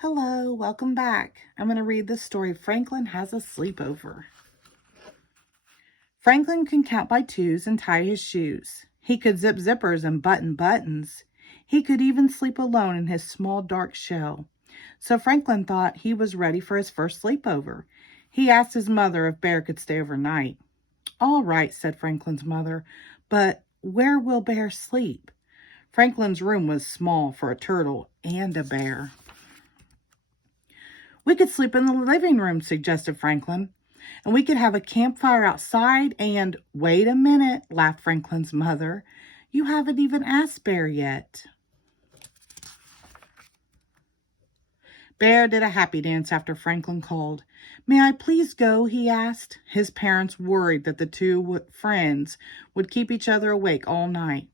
Hello, welcome back. I'm going to read the story Franklin Has a Sleepover. Franklin can count by twos and tie his shoes. He could zip zippers and button buttons. He could even sleep alone in his small dark shell. So Franklin thought he was ready for his first sleepover. He asked his mother if Bear could stay overnight. "All right," said Franklin's mother, "but where will Bear sleep?" Franklin's room was small for a turtle and a bear. "We could sleep in the living room," suggested Franklin. "And we could have a campfire outside and—" "Wait a minute," laughed Franklin's mother. "You haven't even asked Bear yet." Bear did a happy dance after Franklin called. "May I please go?" he asked. His parents worried that the two friends would keep each other awake all night.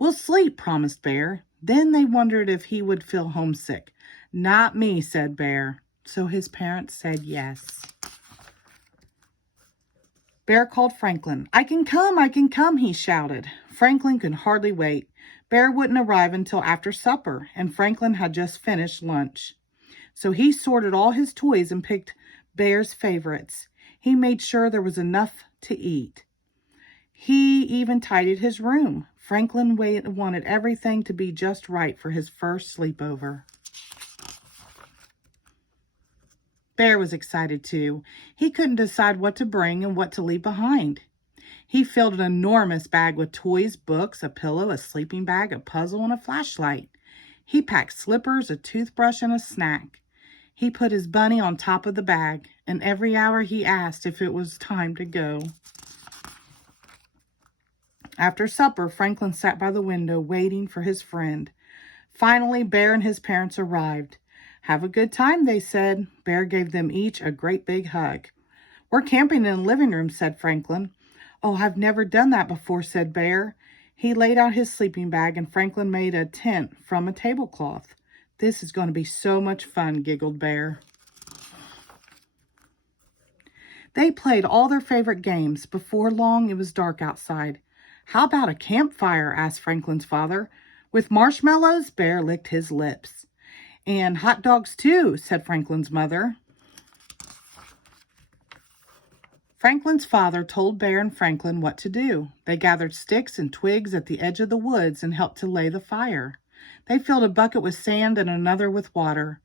"We'll sleep," promised Bear. Then they wondered if he would feel homesick. "Not me," said Bear. So his parents said yes. Bear called Franklin. I can come," he shouted. Franklin could hardly wait. Bear wouldn't arrive until after supper, and Franklin had just finished lunch. So he sorted all his toys and picked Bear's favorites. He made sure there was enough to eat. He even tidied his room. Franklin wanted everything to be just right for his first sleepover. Bear was excited too. He couldn't decide what to bring and what to leave behind. He filled an enormous bag with toys, books, a pillow, a sleeping bag, a puzzle, and a flashlight. He packed slippers, a toothbrush, and a snack. He put his bunny on top of the bag, and every hour he asked if it was time to go. After supper, Franklin sat by the window waiting for his friend. Finally, Bear and his parents arrived. "Have a good time," they said. Bear gave them each a great big hug. "We're camping in the living room," said Franklin. "Oh, I've never done that before," said Bear. He laid out his sleeping bag and Franklin made a tent from a tablecloth. "This is going to be so much fun," giggled Bear. They played all their favorite games. Before long, it was dark outside. "How about a campfire?" asked Franklin's father. "With marshmallows?" Bear licked his lips. "And hot dogs too," said Franklin's mother. Franklin's father told Bear and Franklin what to do. They gathered sticks and twigs at the edge of the woods and helped to lay the fire. They filled a bucket with sand and another with water.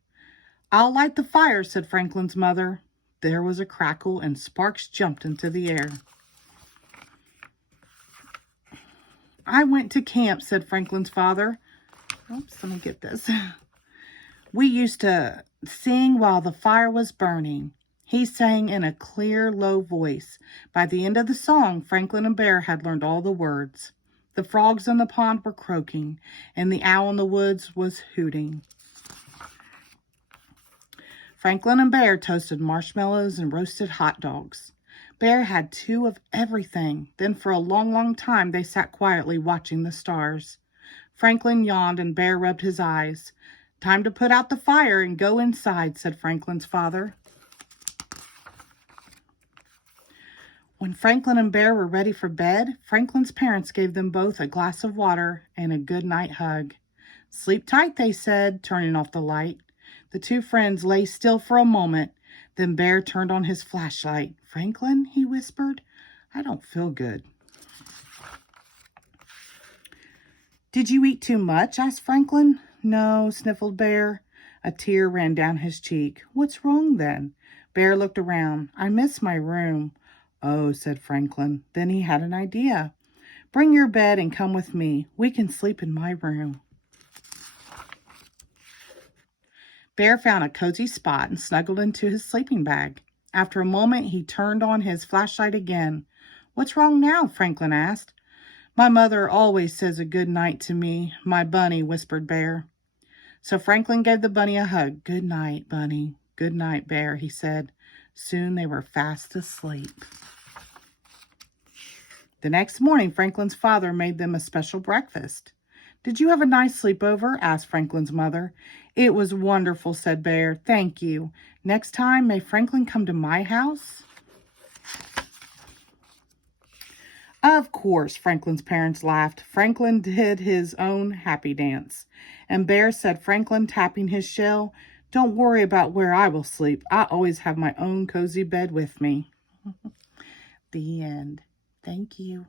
"I'll light the fire," said Franklin's mother. There was a crackle and sparks jumped into the air. "I went to camp," said Franklin's father. Oops, let me get this. "We used to sing while the fire was burning." He sang in a clear, low voice. By the end of the song, Franklin and Bear had learned all the words. The frogs in the pond were croaking, and the owl in the woods was hooting. Franklin and Bear toasted marshmallows and roasted hot dogs. Bear had 2 of everything. Then for a long, long time, they sat quietly watching the stars. Franklin yawned and Bear rubbed his eyes. "Time to put out the fire and go inside," said Franklin's father. When Franklin and Bear were ready for bed, Franklin's parents gave them both a glass of water and a good night hug. "Sleep tight," they said, turning off the light. The two friends lay still for a moment. Then Bear turned on his flashlight. "Franklin," he whispered, "I don't feel good." "Did you eat too much?" asked Franklin. "No," sniffled Bear. A tear ran down his cheek. "What's wrong then?" Bear looked around. "I miss my room." "Oh," said Franklin. Then he had an idea. "Bring your bed and come with me. We can sleep in my room." Bear found a cozy spot and snuggled into his sleeping bag. After a moment, he turned on his flashlight again. "What's wrong now?" Franklin asked. "My mother always says a good night to me, my bunny," whispered Bear. So Franklin gave the bunny a hug. "Good night, bunny." "Good night, Bear," he said. Soon they were fast asleep. The next morning, Franklin's father made them a special breakfast. "Did you have a nice sleepover?" asked Franklin's mother. "It was wonderful," said Bear. "Thank you. Next time, may Franklin come to my house?" Of course, Franklin's parents laughed. Franklin did his own happy dance. And Bear said Franklin, tapping his shell, Don't worry about where I will sleep. I always have my own cozy bed with me. The end. Thank you.